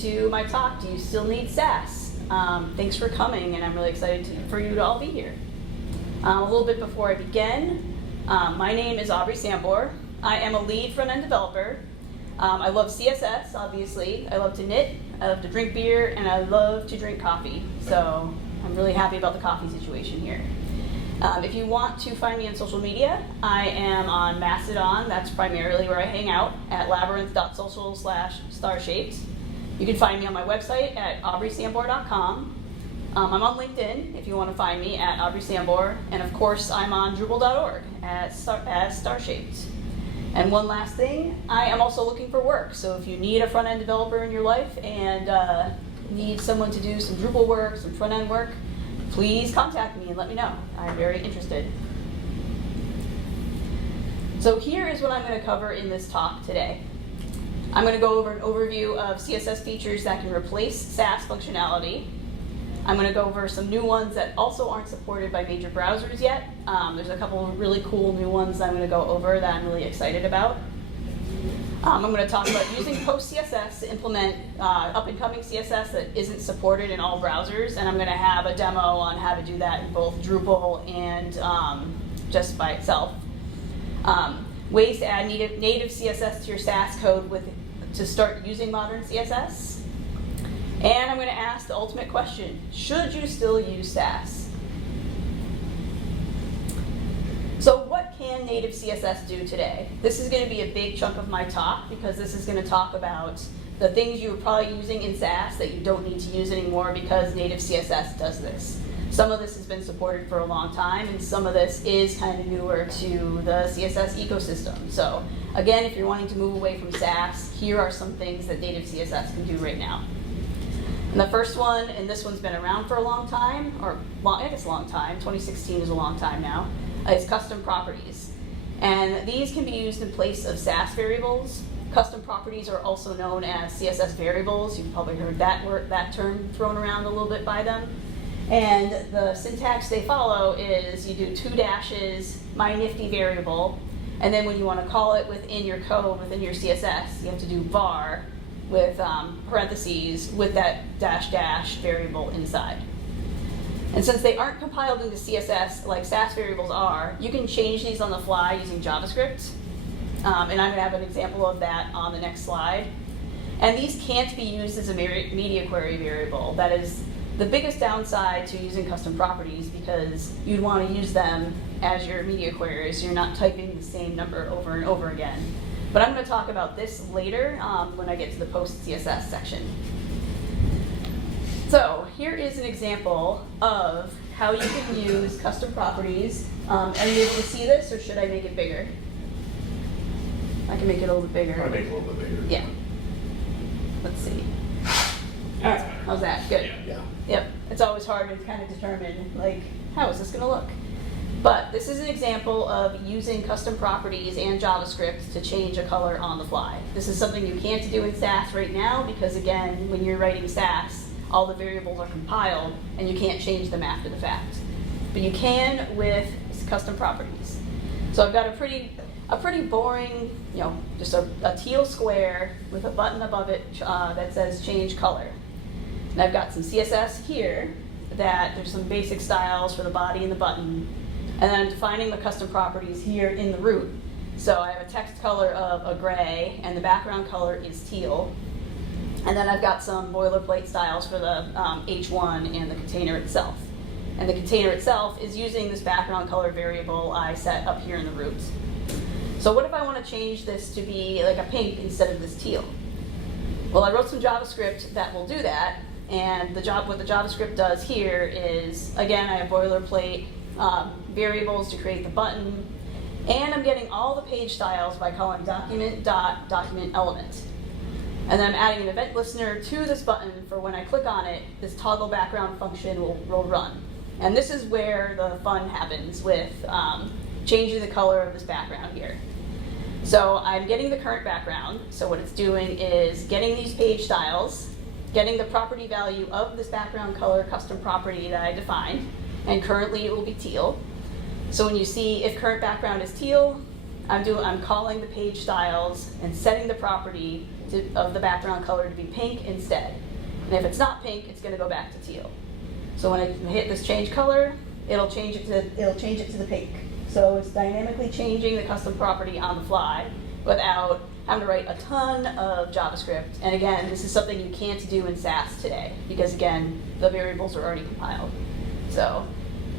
to my talk, Do You Still Need Sass? Thanks for coming, and I'm really excited for you to all be here. A little bit before I begin, my name is Aubrey Sambor. I am a lead front-end developer. I love CSS, obviously. I love to knit, I love to drink beer, and I love to drink coffee. So I'm really happy about the coffee situation here. If you want to find me on social media, I am on Mastodon. That's primarily where I hang out, at labyrinth.social/starshapes. You can find me on my website at aubreysambor.com. I'm on LinkedIn if you want to find me at Aubrey Sambor. And of course, I'm on Drupal.org as Starshapes. And one last thing, I am also looking for work. So if you need a front-end developer in your life and need someone to do some Drupal work, some front-end work, please contact me and let me know. I'm very interested. So here is what I'm going to cover in this talk today. I'm going to go over an overview of CSS features that can replace Sass functionality. I'm going to go over some new ones that also aren't supported by major browsers yet. There's a couple of really cool new ones that I'm going to go over that I'm really excited about. I'm going to talk about using PostCSS to implement up-and-coming CSS that isn't supported in all browsers, and I'm going to have a demo on how to do that in both Drupal and just by itself. Ways to add native CSS to your Sass code to start using modern CSS. And I'm going to ask the ultimate question, should you still use Sass? So what can native CSS do today? This is going to be a big chunk of my talk because this is going to talk about the things you were probably using in Sass that you don't need to use anymore because native CSS does this. Some of this has been supported for a long time, and some of this is kind of newer to the CSS ecosystem. So again, if you're wanting to move away from Sass, here are some things that native CSS can do right now. And the first one, and this one's been around for a long time, or I guess a long time, 2016 is a long time now, is custom properties. And these can be used in place of Sass variables. Custom properties are also known as CSS variables. You've probably heard that term thrown around a little bit by them. And the syntax they follow is you do 2 dashes, my nifty variable, and then when you want to call it within your code, within your CSS, you have to do var with parentheses with that dash variable inside. And since they aren't compiled into CSS like Sass variables are, you can change these on the fly using JavaScript. And I'm going to have an example of that on the next slide. And these can't be used as a media query variable. That is the biggest downside to using custom properties because you'd want to use them as your media queries. So you're not typing the same number over and over again. But I'm going to talk about this later when I get to the post-CSS section. So here is an example of how you can use custom properties. Are you able to see this, or should I make it bigger? I can make it a little bit bigger. I'll make it a little bit bigger. Yeah. Let's see. All right, how's that? Good. Yeah. Yep. It's always hard to kind of determine, like, how is this going to look? But this is an example of using custom properties and JavaScript to change a color on the fly. This is something you can't do in Sass right now because, again, when you're writing Sass, all the variables are compiled and you can't change them after the fact. But you can with custom properties. So I've got a pretty boring, just a teal square with a button above it that says change color. And I've got some CSS here that there's some basic styles for the body and the button. And then I'm defining the custom properties here in the root. So I have a text color of a gray, and the background color is teal. And then I've got some boilerplate styles for the H1 and the container itself. And the container itself is using this background color variable I set up here in the root. So what if I want to change this to be like a pink instead of this teal? Well, I wrote some JavaScript that will do that. And what the JavaScript does here is, again, I have boilerplate variables to create the button, and I'm getting all the page styles by calling document.documentElement. And then I'm adding an event listener to this button for when I click on it, this toggle background function will run. And this is where the fun happens with changing the color of this background here. So I'm getting the current background, so what it's doing is getting these page styles, getting the property value of this background color custom property that I defined, and currently it will be teal. So when you see if current background is teal, I'm calling the page styles and setting the property of the background color to be pink instead. And if it's not pink, it's going to go back to teal. So when I hit this change color, it'll change it to the pink. So it's dynamically changing the custom property on the fly without having to write a ton of JavaScript. And again, this is something you can't do in Sass today because again, the variables are already compiled. So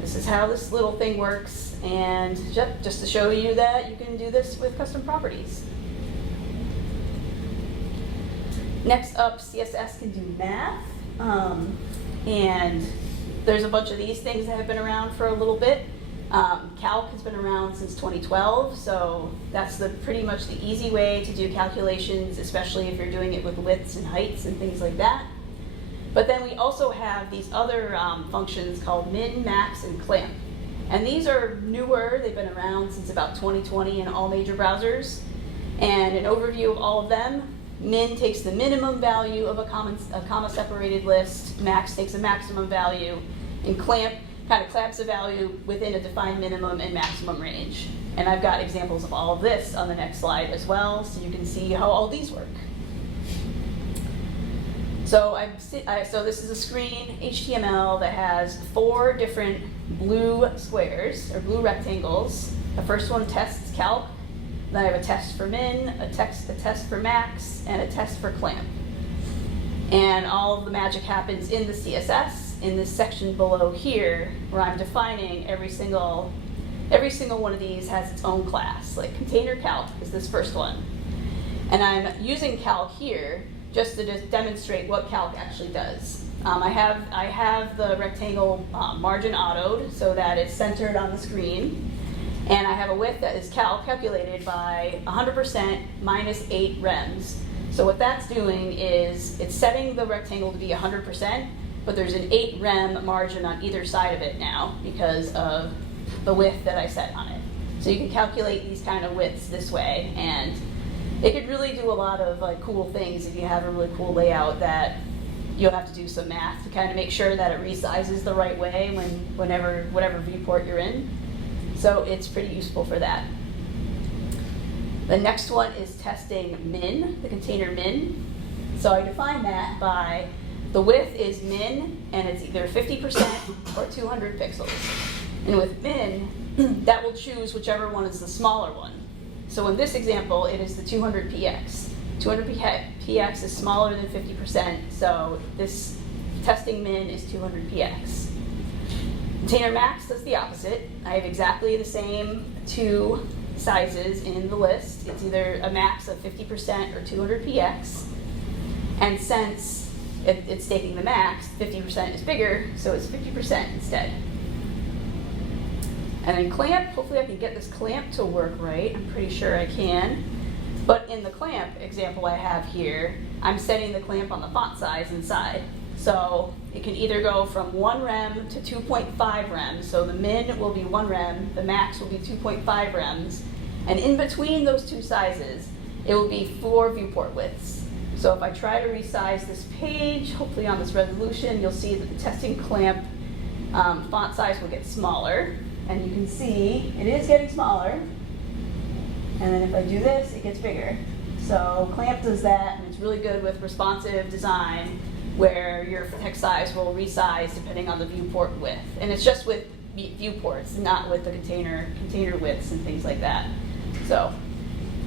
this is how this little thing works, and just to show you that you can do this with custom properties. Next up, CSS can do math, and there's a bunch of these things that have been around for a little bit. Calc has been around since 2012, so that's pretty much the easy way to do calculations, especially if you're doing it with widths and heights and things like that. But then we also have these other functions called min, max, and clamp. And these are newer. They've been around since about 2020 in all major browsers. And an overview of all of them: min takes the minimum value of a comma-separated list, max takes a maximum value, and clamp kind of clamps a value within a defined minimum and maximum range. And I've got examples of all of this on the next slide as well, so you can see how all these work. So this is a screen HTML that has 4 different blue squares, or blue rectangles. The first one tests calc, then I have a test for min, a test for max, and a test for clamp. And all of the magic happens in the CSS, in this section below here, where I'm defining every single one of these has its own class. Like container calc is this first one. And I'm using calc here just to demonstrate what calc actually does. I have the rectangle margin autoed so that it's centered on the screen. And I have a width that is calculated by 100% minus 8 rems. So what that's doing is it's setting the rectangle to be 100%, but there's an 8 rem margin on either side of it now because of the width that I set on it. So you can calculate these kind of widths this way, and it could really do a lot of cool things if you have a really cool layout that you'll have to do some math to kind of make sure that it resizes the right way whatever viewport you're in. So it's pretty useful for that. The next one is testing min, the container min. So I define that by the width is min, and it's either 50% or 200 pixels. And with min, that will choose whichever one is the smaller one. So in this example, it is the 200px. 200px is smaller than 50%, so this testing min is 200px. Container max does the opposite. I have exactly the same 2 sizes in the list. It's either a max of 50% or 200px. And since it's taking the max, 50% is bigger, so it's 50% instead. And then clamp, hopefully I can get this clamp to work right. I'm pretty sure I can. But in the clamp example I have here, I'm setting the clamp on the font size inside. So it can either go from 1 rem to 2.5 rems. So the min will be 1 rem, the max will be 2.5 rems. And in between those 2 sizes, it will be 4 viewport widths. So if I try to resize this page, hopefully on this resolution, you'll see that the testing clamp font size will get smaller. And you can see it is getting smaller. And then if I do this, it gets bigger. So clamp does that, and it's really good with responsive design where your text size will resize depending on the viewport width. And it's just with viewports, not with the container widths and things like that. So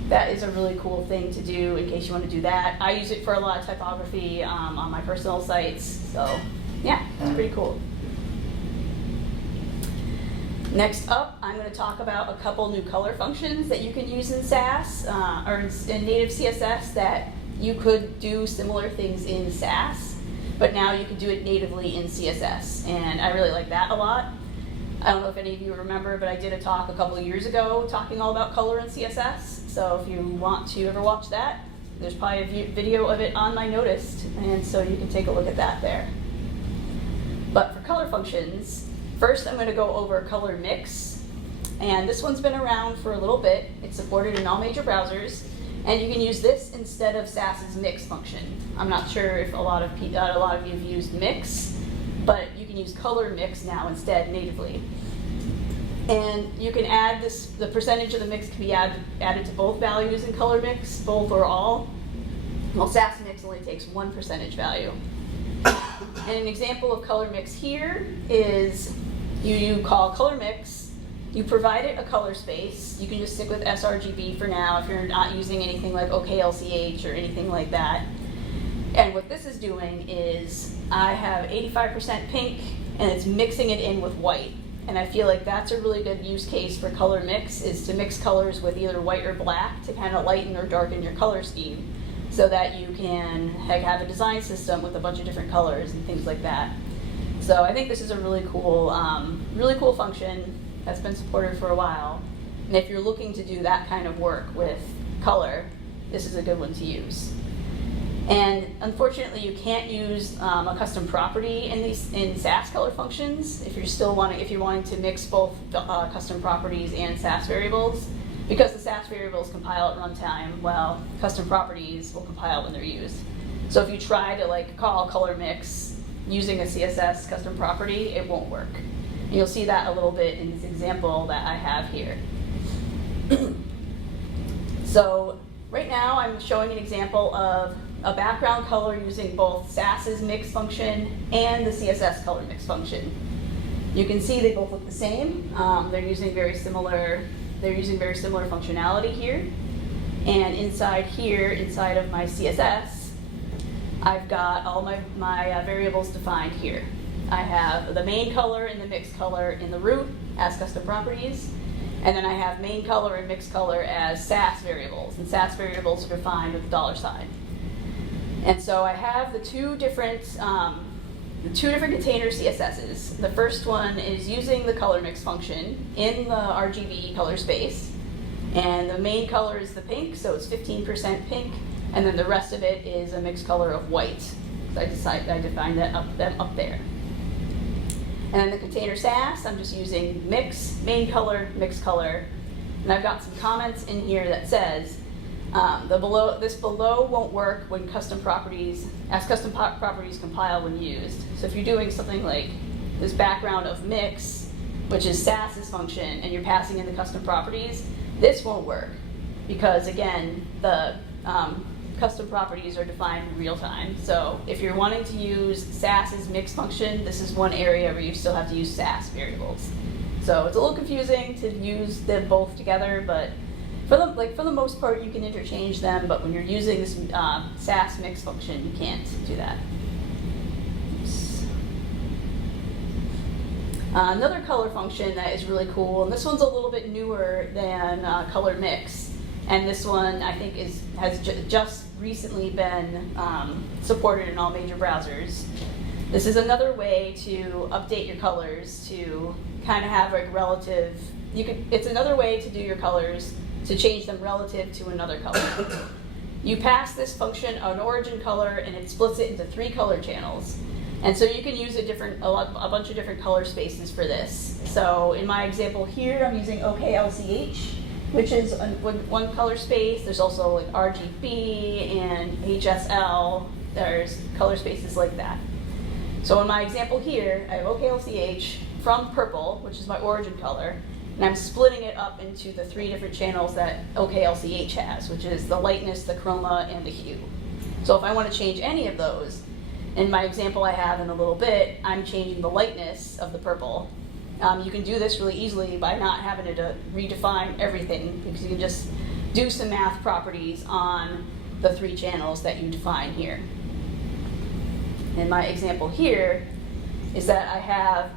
that is a really cool thing to do in case you want to do that. I use it for a lot of typography on my personal sites. So yeah, it's pretty cool. Next up, I'm going to talk about a couple new color functions that you can use in Sass or in native CSS that you could do similar things in Sass, but now you can do it natively in CSS, and I really like that a lot. I don't know if any of you remember, but I did a talk a couple of years ago talking all about color in CSS, so if you want to ever watch that, there's probably a video of it on my noticed, and so you can take a look at that there. But for color functions, first, I'm going to go over color mix, and this one's been around for a little bit. It's supported in all major browsers, and you can use this instead of Sass's mix function. I'm not sure if a lot of you have used mix, but you can use color mix now instead natively. And you can add the percentage of the mix can be added to both values in color mix, both or all. Well, Sass mix only takes 1 percentage value. And an example of color mix here is you call color mix, you provide it a color space. You can just stick with sRGB for now if you're not using anything like OKLCH or anything like that. And what this is doing is I have 85% pink and it's mixing it in with white. And I feel like that's a really good use case for color mix, is to mix colors with either white or black to kind of lighten or darken your color scheme, so that you can have a design system with a bunch of different colors and things like that. So I think this is a really cool function that's been supported for a while. And if you're looking to do that kind of work with color, this is a good one to use. And unfortunately, you can't use a custom property in Sass color functions if you're wanting to mix both custom properties and Sass variables, because the Sass variables compile at runtime, while custom properties will compile when they're used. So if you try to call color mix using a CSS custom property, it won't work. And you'll see that a little bit in this example that I have here. So right now I'm showing an example of a background color using both Sass's mix function and the CSS color mix function. You can see they both look the same. They're using very similar functionality here. And inside of my CSS, I've got all my variables defined here. I have the main color and the mix color in the root as custom properties. And then I have main color and mix color as Sass variables. And Sass variables are defined with the $sign. And so I have the two different container CSSs. The first one is using the color mix function in the RGB color space. And the main color is the pink, so it's 15% pink. And then the rest of it is a mixed color of white. So I defined them up there. And then the container Sass, I'm just using mix, main color, mix color. And I've got some comments in here that says, this below won't work when custom properties compile when used. So if you're doing something like this background of mix, which is Sass's function, and you're passing in the custom properties, this won't work because, again, the custom properties are defined in real time. So if you're wanting to use Sass's mix function, this is one area where you still have to use Sass variables. So it's a little confusing to use them both together, but for the most part, you can interchange them. But when you're using this Sass mix function, you can't do that. Oops. Another color function that is really cool, and this one's a little bit newer than color mix, and this one I think has just recently been supported in all major browsers. This is another way to update your colors to kind of have a relative. It's another way to do your colors to change them relative to another color. You pass this function an origin color, and it splits it into 3 color channels. And so you can use a bunch of different color spaces for this. So in my example here, I'm using OKLCH, which is one color space. There's also like RGB and HSL. There's color spaces like that. So in my example here, I have OKLCH from purple, which is my origin color, and I'm splitting it up into the 3 different channels that OKLCH has, which is the lightness, the chroma, and the hue. So if I want to change any of those, in my example I have in a little bit, I'm changing the lightness of the purple. You can do this really easily by not having to redefine everything, because you can just do some math properties on the 3 channels that you define here. And my example here is that I have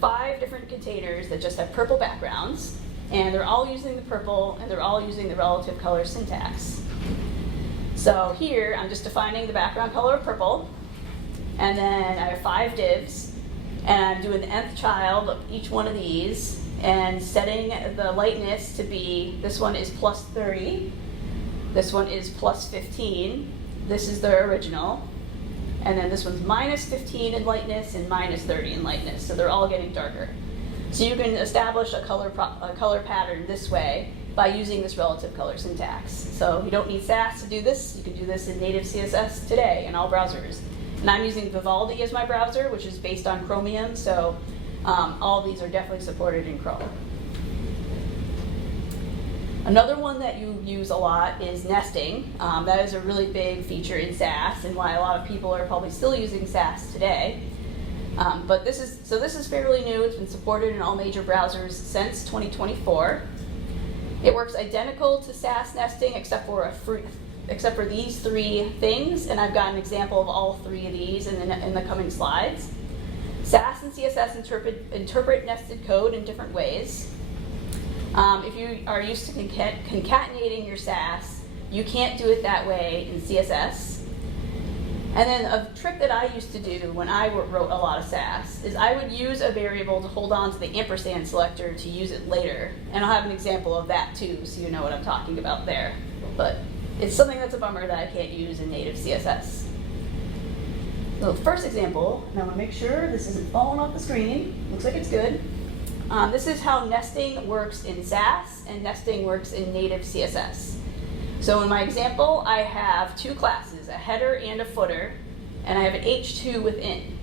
5 different containers that just have purple backgrounds, and they're all using the purple, and they're all using the relative color syntax. So here, I'm just defining the background color of purple, and then I have 5 divs, and I'm doing the nth child of each one of these, and setting the lightness to be, this one is +30, this one is +15, this is the original, and then this one's -15 in lightness and -30 in lightness, so they're all getting darker. So you can establish a color pattern this way by using this relative color syntax. So you don't need Sass to do this. You can do this in native CSS today in all browsers. And I'm using Vivaldi as my browser, which is based on Chromium, so all of these are definitely supported in Chrome. Another one that you use a lot is nesting. That is a really big feature in Sass, and why a lot of people are probably still using Sass today. But this is fairly new. It's been supported in all major browsers since 2024. It works identical to Sass nesting except for these three things, and I've got an example of all three of these in the coming slides. Sass and CSS interpret nested code in different ways. If you are used to concatenating your Sass, you can't do it that way in CSS. And then a trick that I used to do when I wrote a lot of Sass is I would use a variable to hold on to the ampersand selector to use it later. And I'll have an example of that too, so you know what I'm talking about there. But it's something that's a bummer that I can't use in native CSS. So the first example, and I want to make sure this isn't falling off the screen. Looks like it's good. This is how nesting works in Sass and nesting works in native CSS. So in my example, I have two classes, a header and a footer, and I have an h2 within.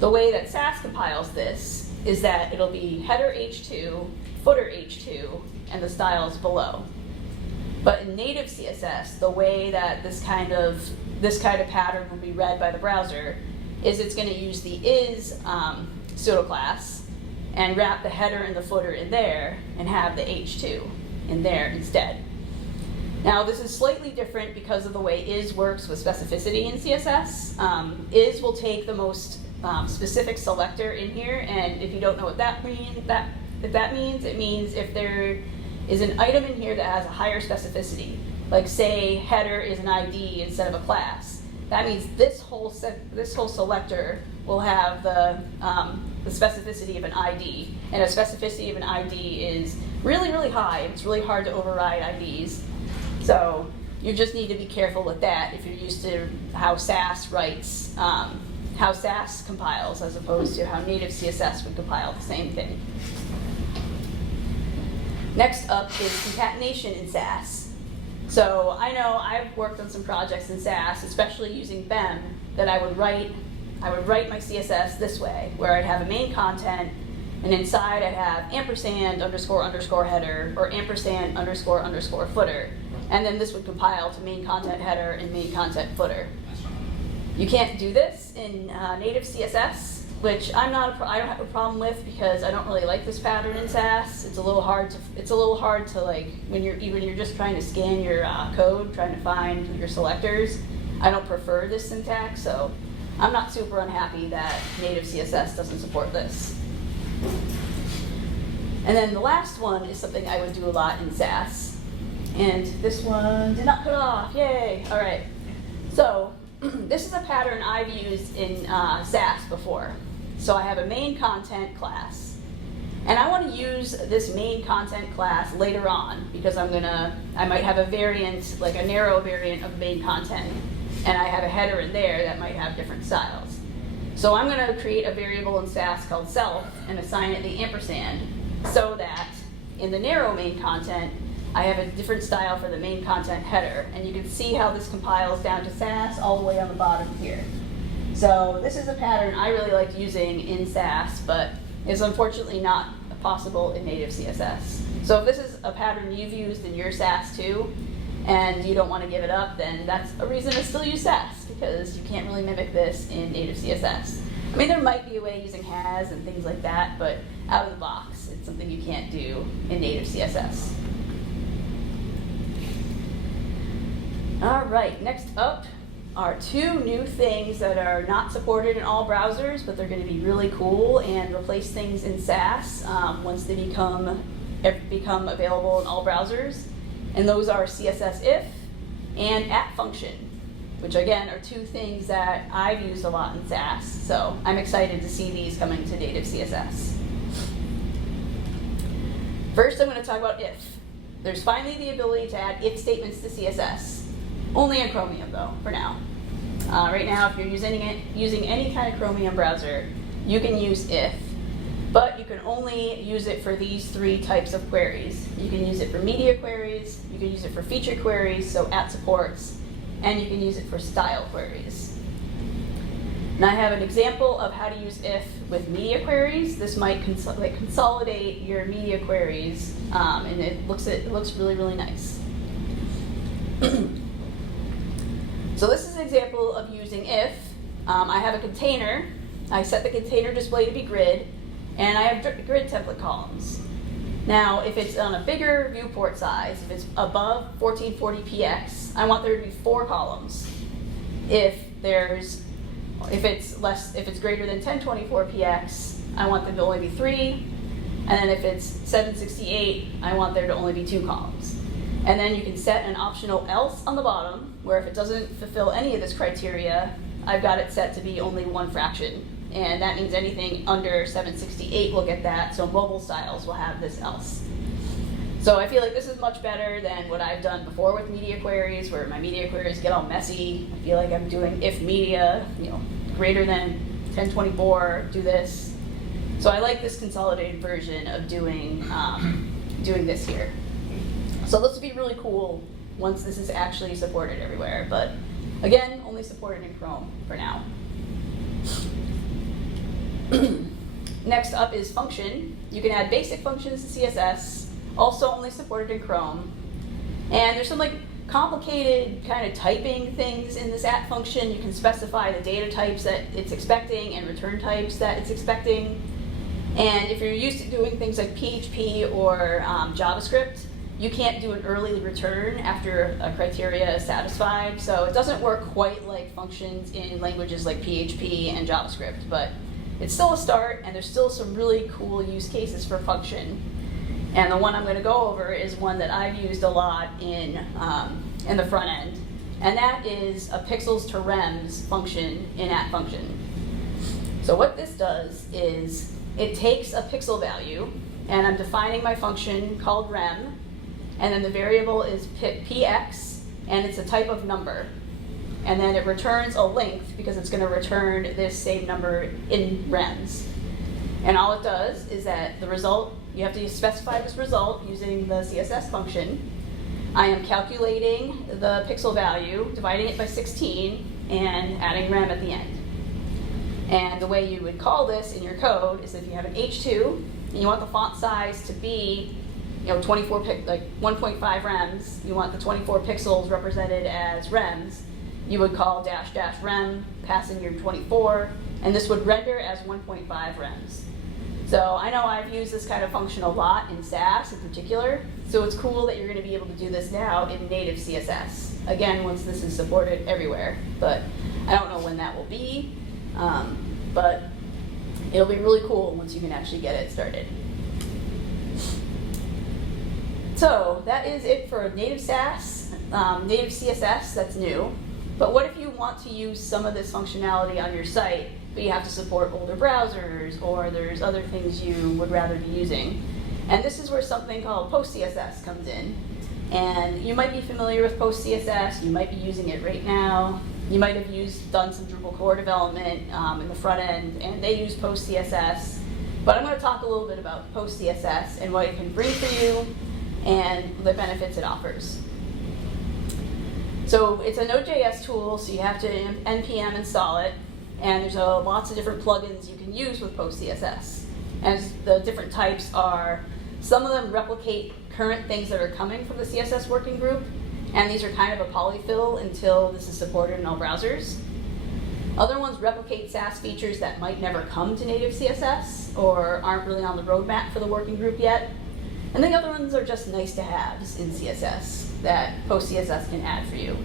The way that Sass compiles this is that it'll be header h2, footer h2, and the styles below. But in native CSS, the way that this kind of pattern will be read by the browser is it's going to use the is pseudo class and wrap the header and the footer in there and have the h2 in there instead. Now this is slightly different because of the way is works with specificity in CSS. Is will take the most specific selector in here, and if you don't know what that means, it means if there is an item in here that has a higher specificity, like say header is an ID instead of a class, that means this whole selector will have the specificity of an ID, and a specificity of an ID is really, really high. It's really hard to override IDs. So you just need to be careful with that if you're used to how Sass writes, how Sass compiles as opposed to how native CSS would compile the same thing. Next up is concatenation in Sass. So I know I've worked on some projects in Sass, especially using BEM, that I would write my CSS this way, where I'd have a main content, and inside I'd have ampersand underscore underscore header or ampersand underscore underscore footer. And then this would compile to main content header and main content footer. You can't do this in native CSS, which I don't have a problem with because I don't really like this pattern in Sass. It's a little hard to like when you're just trying to scan your code, trying to find your selectors. I don't prefer this syntax, so I'm not super unhappy that native CSS doesn't support this. And then the last one is something I would do a lot in Sass. And this one did not cut off, yay! All right, so this is a pattern I've used in Sass before. So I have a main content class, and I want to use this main content class later on because I might have a variant, like a narrow variant of main content, and I have a header in there that might have different styles. So I'm going to create a variable in Sass called self and assign it the ampersand so that in the narrow main content, I have a different style for the main content header, and you can see how this compiles down to Sass all the way on the bottom here. So this is a pattern I really like using in Sass, but is unfortunately not possible in native CSS. So if this is a pattern you've used in your Sass too, and you don't want to give it up, then that's a reason to still use Sass, because you can't really mimic this in native CSS. I mean, there might be a way using has and things like that, but out of the box, it's something you can't do in native CSS. All right, next up are two new things that are not supported in all browsers, but they're going to be really cool and replace things in Sass once they become available in all browsers. And those are CSS if and at function, which again are two things that I've used a lot in Sass. So I'm excited to see these coming to native CSS. First, I'm going to talk about if. There's finally the ability to add if statements to CSS. Only in Chromium though, for now. Right now, if you're using any kind of Chromium browser, you can use if, but you can only use it for these three types of queries. You can use it for media queries, you can use it for feature queries, so at supports, and you can use it for style queries. And I have an example of how to use if with media queries. This might consolidate your media queries, and it looks really, really nice. So this is an example of using if. I have a container. I set the container display to be grid, and I have grid template columns. Now, if it's on a bigger viewport size, if it's above 1440px, I want there to be 4 columns. If it's greater than 1024px, I want them to only be 3. And then if it's 768, I want there to only be 2 columns. And then you can set an optional else on the bottom, where if it doesn't fulfill any of this criteria, I've got it set to be only 1 fraction. And that means anything under 768 will get that, so mobile styles will have this else. So I feel like this is much better than what I've done before with media queries, where my media queries get all messy. I feel like I'm doing if media, greater than 1024, do this. So I like this consolidated version of doing this here. So this will be really cool once this is actually supported everywhere, but again, only supported in Chrome for now. Next up is function. You can add basic functions to CSS, also only supported in Chrome. And there's some complicated kind of typing things in this at function. You can specify the data types that it's expecting and return types that it's expecting. And if you're used to doing things like PHP or JavaScript, you can't do an early return after a criteria is satisfied. So it doesn't work quite like functions in languages like PHP and JavaScript, but it's still a start, and there's still some really cool use cases for function. And the one I'm going to go over is one that I've used a lot in the front end, and that is a pixels to rems function in at function. So what this does is it takes a pixel value, and I'm defining my function called rem, and then the variable is px, and it's a type of number. And then it returns a length because it's going to return this same number in rems. And all it does is that the result, you have to specify this result using the CSS function. I am calculating the pixel value, dividing it by 16, and adding rem at the end. And the way you would call this in your code is if you have an H2 and you want the font size to be 1.5 rems, you want the 24 pixels represented as rems, you would call -- rem, pass in your 24, and this would render as 1.5 rems. So I know I've used this kind of function a lot in Sass in particular, so it's cool that you're going to be able to do this now in native CSS. Again, once this is supported everywhere, but I don't know when that will be, but it'll be really cool once you can actually get it started. So that is it for native Sass, native CSS, that's new. But what if you want to use some of this functionality on your site, but you have to support older browsers, or there's other things you would rather be using? And this is where something called PostCSS comes in. And you might be familiar with PostCSS, you might be using it right now. You might have done some Drupal core development in the front end, and they use PostCSS. But I'm going to talk a little bit about PostCSS and what it can bring for you and the benefits it offers. So it's a Node.js tool, so you have to npm install it, and there's lots of different plugins you can use with PostCSS. And the different types are, some of them replicate current things that are coming from the CSS working group, and these are kind of a polyfill until this is supported in all browsers. Other ones replicate Sass features that might never come to native CSS or aren't really on the roadmap for the working group yet. And the other ones are just nice to haves in CSS that PostCSS can add for you.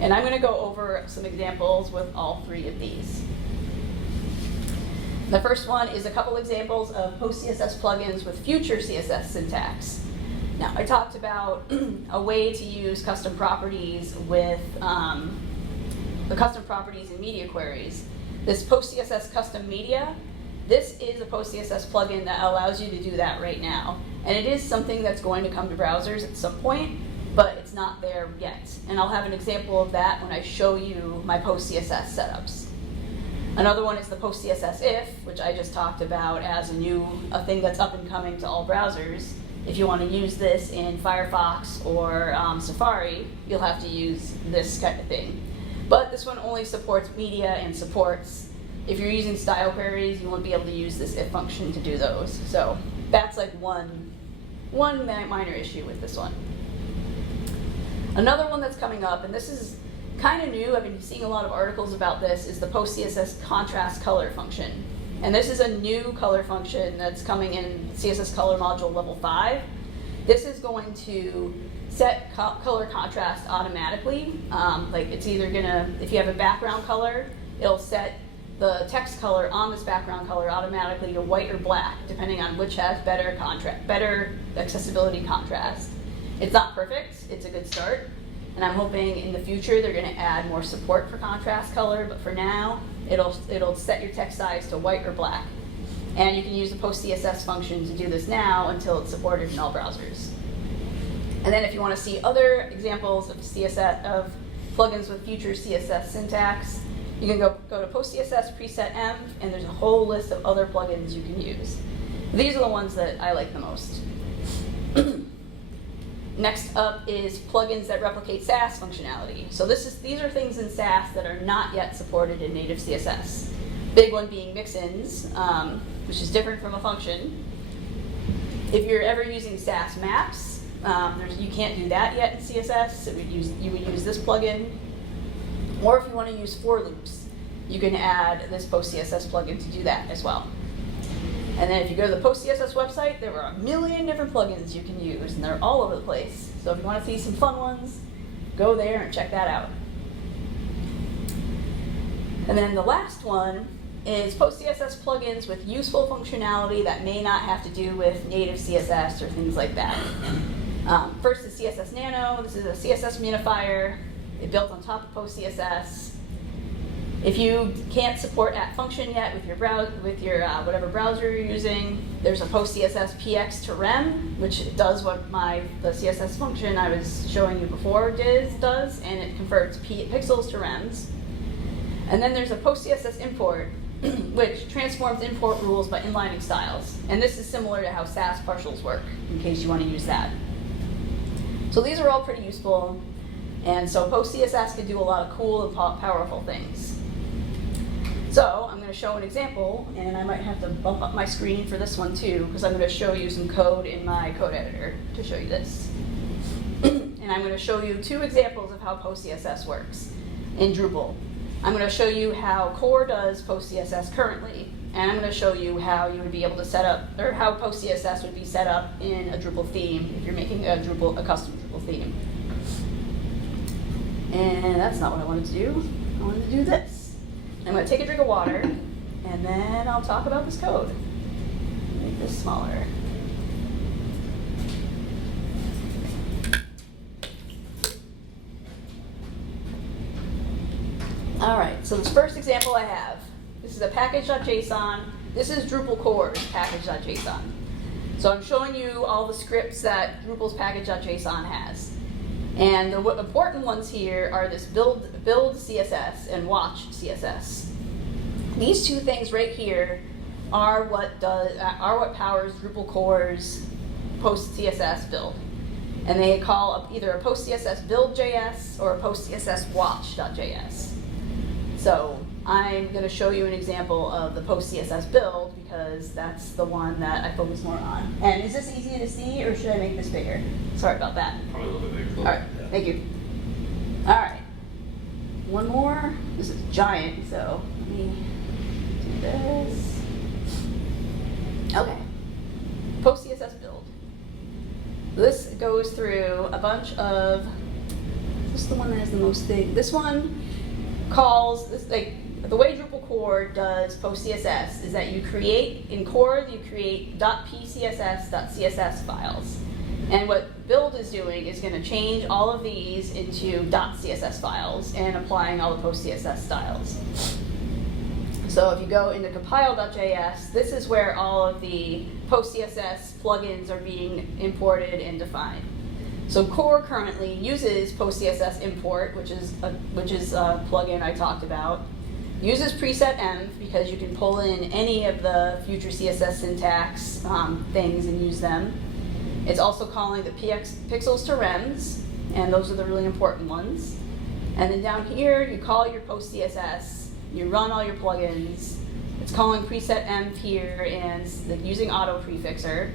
And I'm going to go over some examples with all 3 of these. The first one is a couple examples of PostCSS plugins with future CSS syntax. Now, I talked about a way to use custom properties with the custom properties in media queries. This PostCSS custom media, this is a PostCSS plugin that allows you to do that right now. And it is something that's going to come to browsers at some point, but it's not there yet. And I'll have an example of that when I show you my PostCSS setups. Another one is the PostCSS if, which I just talked about as a thing that's up and coming to all browsers. If you want to use this in Firefox or Safari, you'll have to use this kind of thing. But this one only supports media and supports if you're using style queries, you won't be able to use this if function to do those. So that's like one minor issue with this one. Another one that's coming up, and this is kind of new, I've been seeing a lot of articles about this, is the PostCSS contrast color function. And this is a new color function that's coming in CSS color module level 5. This is going to set color contrast automatically. Like it's either gonna, if you have a background color, it'll set the text color on this background color automatically to white or black, depending on which has better accessibility contrast. It's not perfect, it's a good start. And I'm hoping in the future they're going to add more support for contrast color, but for now, it'll set your text size to white or black. And you can use the PostCSS function to do this now until it's supported in all browsers. And then if you want to see other examples of CSS, of plugins with future CSS syntax, you can go to PostCSS preset M, and there's a whole list of other plugins you can use. These are the ones that I like the most. Next up is plugins that replicate Sass functionality. So these are things in Sass that are not yet supported in native CSS. Big one being mix-ins, which is different from a function. If you're ever using Sass maps, you can't do that yet in CSS, so you would use this plugin. Or if you want to use for loops, you can add this PostCSS plugin to do that as well. And then if you go to the PostCSS website, there are a million different plugins you can use, and they're all over the place. So if you want to see some fun ones, go there and check that out. And then the last one is PostCSS plugins with useful functionality that may not have to do with native CSS or things like that. First is CSS Nano. This is a CSS minifier. It's built on top of PostCSS. If you can't support @function yet with your whatever browser you're using, there's a PostCSS PX to rem, which does what the CSS function I was showing you before does, and it converts pixels to rems. And then there's a PostCSS import, which transforms import rules by inlining styles. And this is similar to how Sass partials work, in case you want to use that. So these are all pretty useful, and so PostCSS can do a lot of cool and powerful things. So I'm going to show an example, and I might have to bump up my screen for this one too, because I'm going to show you some code in my code editor to show you this. And I'm going to show you 2 examples of how PostCSS works in Drupal. I'm going to show you how core does PostCSS currently, and I'm going to show you how you would be able to set up, or how PostCSS would be set up in a Drupal theme if you're making a custom Drupal theme. And that's not what I wanted to do. I wanted to do this. I'm going to take a drink of water, and then I'll talk about this code. Make this smaller. All right, so this first example I have, this is a package.json. This is Drupal core's package.json. So I'm showing you all the scripts that Drupal's package.json has. And the important ones here are this build CSS and watch CSS. These 2 things right here are what powers Drupal core's PostCSS build. And they call either a PostCSS build.js or a PostCSS watch.js. So I'm going to show you an example of the PostCSS build because that's the one that I focus more on. And is this easy to see, or should I make this bigger? Sorry about that. Probably a little bit bigger. All right, thank you. All right, one more. This is giant, so let me do this. Okay, PostCSS build. This goes through a bunch of, this is the one that has the most thing. This one calls, the way Drupal core does PostCSS is that you create, in core, you create .pcss.css files. And what build is doing is going to change all of these into .css files and applying all the PostCSS styles. So if you go into compile.js, this is where all of the PostCSS plugins are being imported and defined. So core currently uses PostCSS import, which is a plugin I talked about. Uses preset env because you can pull in any of the future CSS syntax things and use them. It's also calling the pixels to rems, and those are the really important ones. And then down here, you call your PostCSS you run all your plugins. It's calling preset env here and using auto prefixer.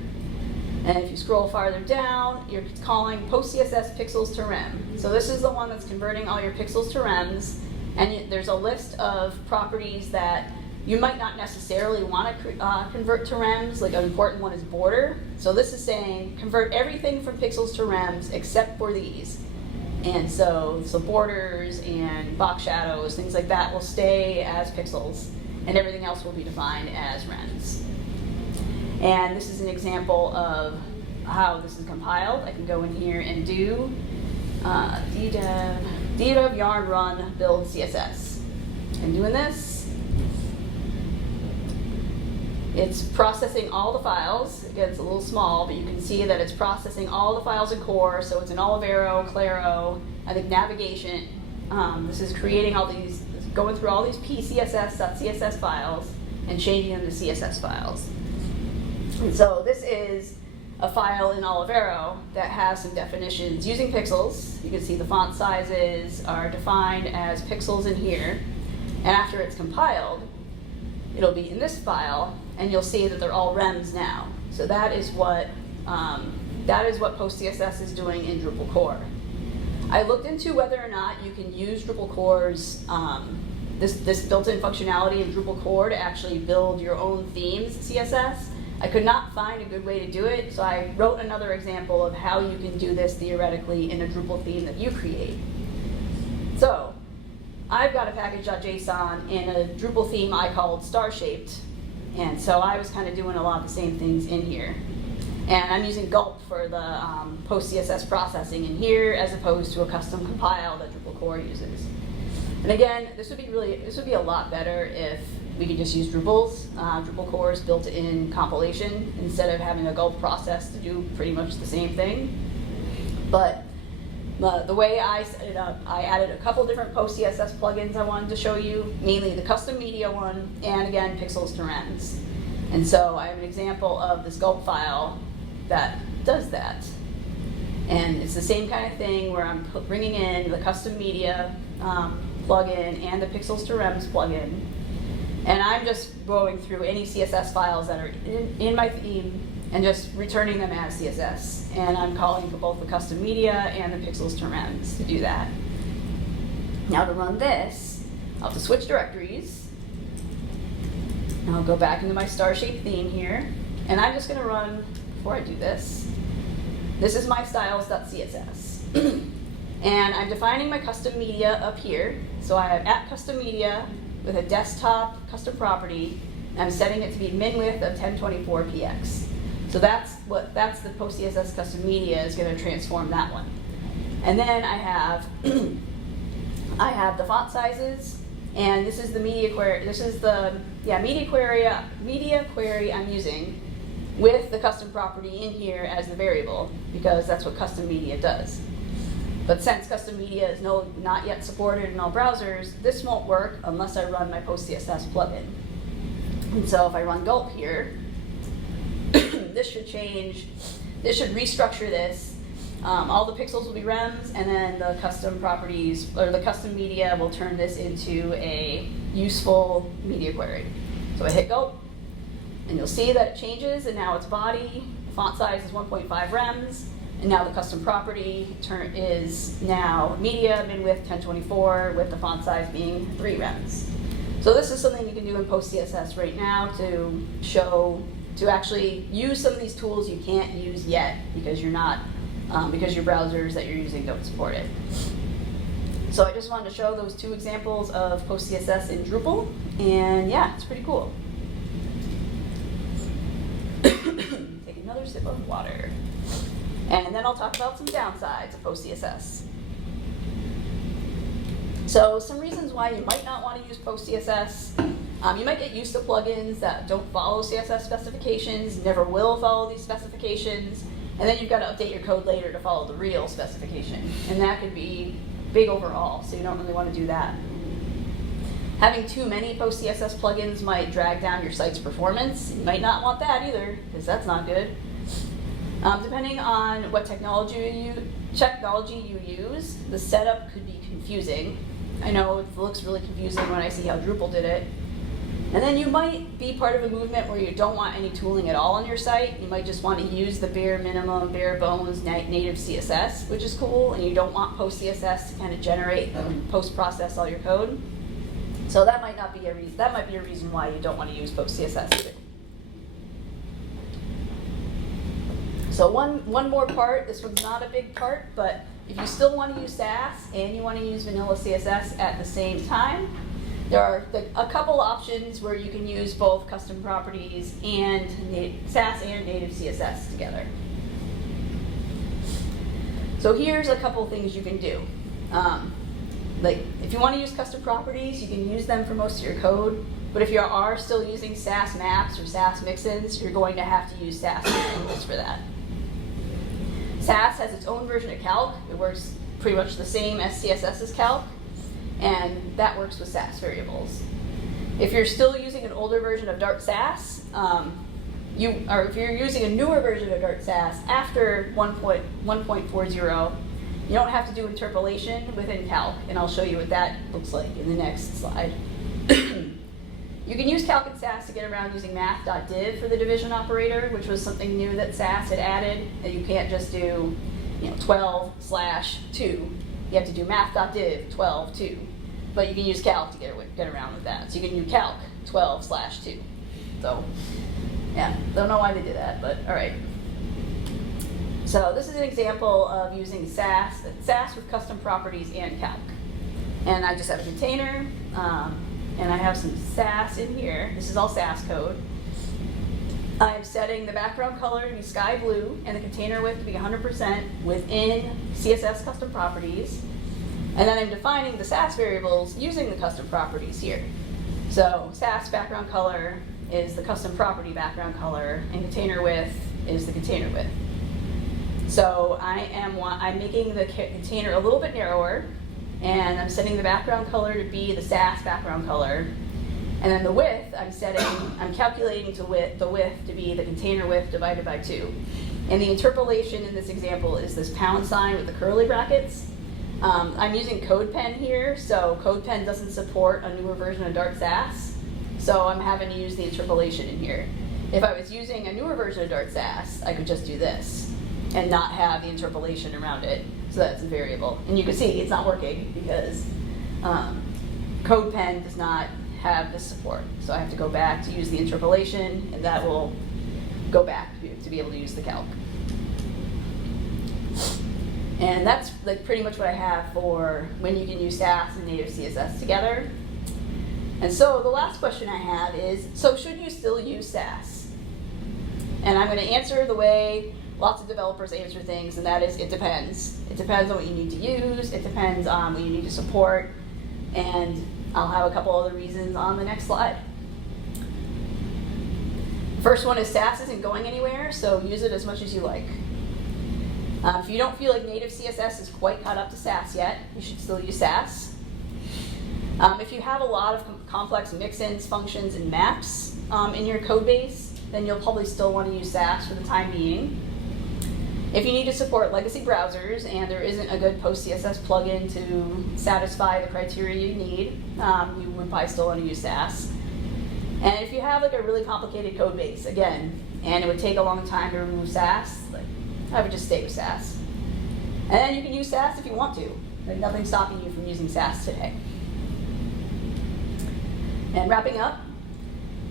And if you scroll farther down, you're calling PostCSS pixels to rem. So this is the one that's converting all your pixels to rems. And there's a list of properties that you might not necessarily want to convert to rems. Like an important one is border. So this is saying convert everything from pixels to rems except for these. And so borders and box shadows, things like that will stay as pixels, and everything else will be defined as rems. And this is an example of how this is compiled. I can go in here and do ddev yarn run build CSS. And doing this, it's processing all the files. Again, it's a little small, but you can see that it's processing all the files in core. So it's in Olivero, Claro, I think navigation. This is creating all these, going through all these pcss.css files and changing them to CSS files. And so this is a file in Olivero that has some definitions using pixels. You can see the font sizes are defined as pixels in here. And after it's compiled, it'll be in this file, and you'll see that they're all rems now. So that is what PostCSS is doing in Drupal core. I looked into whether or not you can use Drupal core's this built-in functionality in Drupal core to actually build your own themes CSS. I could not find a good way to do it, so I wrote another example of how you can do this theoretically in a Drupal theme that you create. So I've got a package.json in a Drupal theme I called star-shaped, and so I was kind of doing a lot of the same things in here. And I'm using gulp for the PostCSS processing in here as opposed to a custom compile that Drupal core uses. And again, this would be a lot better if we could just use Drupal's. Drupal core's built-in compilation instead of having a gulp process to do pretty much the same thing. But the way I set it up, I added a couple different PostCSS plugins I wanted to show you, mainly the custom media one, and again, pixels to rems. And so I have an example of this gulp file that does that. And it's the same kind of thing where I'm bringing in the custom media plugin and the pixels to rems plugin. And I'm just going through any CSS files that are in my theme and just returning them as CSS. And I'm calling for both the custom media and the pixels to rems to do that. Now to run this, I'll have to switch directories. And I'll go back into my star-shaped theme here. And I'm just going to run, before I do this, this is my styles.css. And I'm defining my custom media up here. So I have at custom media with a desktop custom property, and I'm setting it to be min width of 1024px. So that's the PostCSS custom media is going to transform that one. And then I have I have the font sizes, and this is the media query. This is the media query I'm using with the custom property in here as the variable, because that's what custom media does. But since custom media is not yet supported in all browsers, this won't work unless I run my PostCSS plugin. And so if I run gulp here, this should change. This should restructure this. All the pixels will be rems, and then the custom properties, or the custom media, will turn this into a useful media query. So I hit gulp, and you'll see that it changes, and now it's body. Font size is 1.5 rems. And now the custom property is now media, min width 1024, with the font size being 3 rems. So this is something you can do in PostCSS right now to actually use some of these tools you can't use yet because you're not, because your browsers that you're using don't support it. So I just wanted to show those two examples of PostCSS in Drupal, and yeah, it's pretty cool. Take another sip of water. And then I'll talk about some downsides of PostCSS. So some reasons why you might not want to use PostCSS. You might get used to plugins that don't follow CSS specifications, never will follow these specifications, and then you've got to update your code later to follow the real specification. And that could be big overhaul, so you don't really want to do that. Having too many PostCSS plugins might drag down your site's performance. You might not want that either, because that's not good. Depending on what technology you use, the setup could be confusing. I know it looks really confusing when I see how Drupal did it. And then you might be part of a movement where you don't want any tooling at all on your site. You might just want to use the bare minimum, bare bones native CSS, which is cool, and you don't want PostCSS to kind of generate and post-process all your code. So that might not be a reason. That might be a reason why you don't want to use PostCSS. So one more part. This one's not a big part, but if you still want to use Sass and you want to use vanilla CSS at the same time, there are a couple options where you can use both custom properties and Sass and native CSS together. So here's a couple things you can do. Like if you want to use custom properties, you can use them for most of your code. But if you are still using Sass maps or Sass mixins, you're going to have to use Sass variables for that. Sass has its own version of calc. It works pretty much the same as CSS's calc, and that works with Sass variables. If you're still using an older version of Dart Sass, or if you're using a newer version of Dart Sass after 1.40, you don't have to do interpolation within calc, and I'll show you what that looks like in the next slide. You can use calc and Sass to get around using math.div for the division operator, which was something new that Sass had added, that you can't just do 12/2. You have to do math.div 12/2. But you can use calc to get around with that. So you can do calc 12/2. So yeah, don't know why they did that, but all right. So this is an example of using Sass with custom properties and calc. And I just have a container, and I have some Sass in here. This is all Sass code. I'm setting the background color to be sky blue and the container width to be 100% within CSS custom properties. And then I'm defining the Sass variables using the custom properties here. So Sass background color is the custom property background color, and container width is the container width. So I'm making the container a little bit narrower, and I'm setting the background color to be the Sass background color. And then the width, I'm calculating the width to be the container width divided by 2. And the interpolation in this example is this pound sign with the curly brackets. I'm using CodePen here, so CodePen doesn't support a newer version of Dart Sass, so I'm having to use the interpolation in here. If I was using a newer version of Dart Sass, I could just do this and not have the interpolation around it, so that's a variable. And you can see it's not working because CodePen does not have this support. So I have to go back to use the interpolation, and that will go back to be able to use the calc. And that's like pretty much what I have for when you can use Sass and native CSS together. And so the last question I have is, so should you still use Sass? And I'm going to answer the way lots of developers answer things, and that is it depends. It depends on what you need to use, it depends on what you need to support, and I'll have a couple other reasons on the next slide. First one is Sass isn't going anywhere, so use it as much as you like. If you don't feel like native CSS is quite caught up to Sass yet, you should still use Sass. If you have a lot of complex mix-ins, functions, and maps in your code base, then you'll probably still want to use Sass for the time being. If you need to support legacy browsers and there isn't a good PostCSS plugin to satisfy the criteria you need, you would probably still want to use Sass. And if you have like a really complicated code base, again, and it would take a long time to remove Sass, I would just stay with Sass. And then you can use Sass if you want to. There's nothing stopping you from using Sass today. And wrapping up,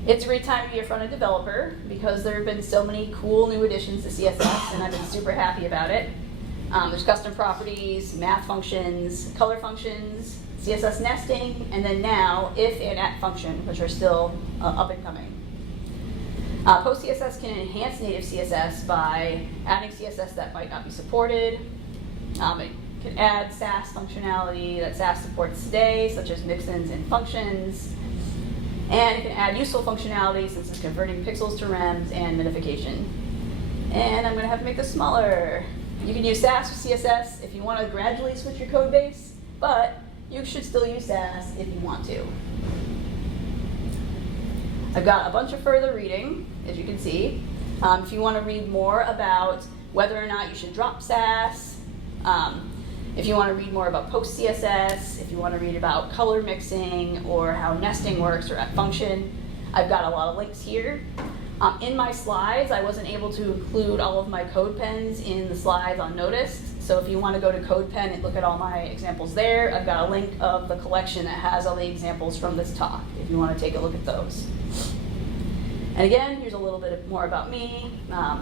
it's a great time to be a front-end developer because there have been so many cool new additions to CSS, and I've been super happy about it. There's custom properties, math functions, color functions, CSS nesting, and then now if and at function, which are still up and coming. PostCSS can enhance native CSS by adding CSS that might not be supported. It can add Sass functionality that Sass supports today, such as mix-ins and functions. And it can add useful functionality such as converting pixels to rems and minification. And I'm going to have to make this smaller. You can use Sass with CSS if you want to gradually switch your code base, but you should still use Sass if you want to. I've got a bunch of further reading, as you can see. If you want to read more about whether or not you should drop Sass, If you want to read more about PostCSS, if you want to read about color mixing or how nesting works or at function, I've got a lot of links here. In my slides, I wasn't able to include all of my CodePens in the slides on Noticed. So if you want to go to CodePen and look at all my examples there, I've got a link of the collection that has all the examples from this talk, if you want to take a look at those. And again, here's a little bit more about me,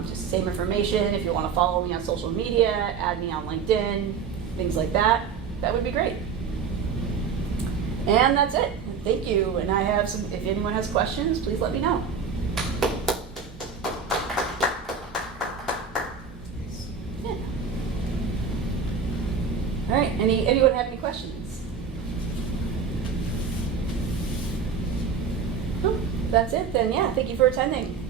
just same information. If you want to follow me on social media, add me on LinkedIn, things like that, that would be great. And that's it. Thank you. And I have some, if anyone has questions, please let me know. Yeah. All right, anyone have any questions? Oh, that's it then, yeah, thank you for attending.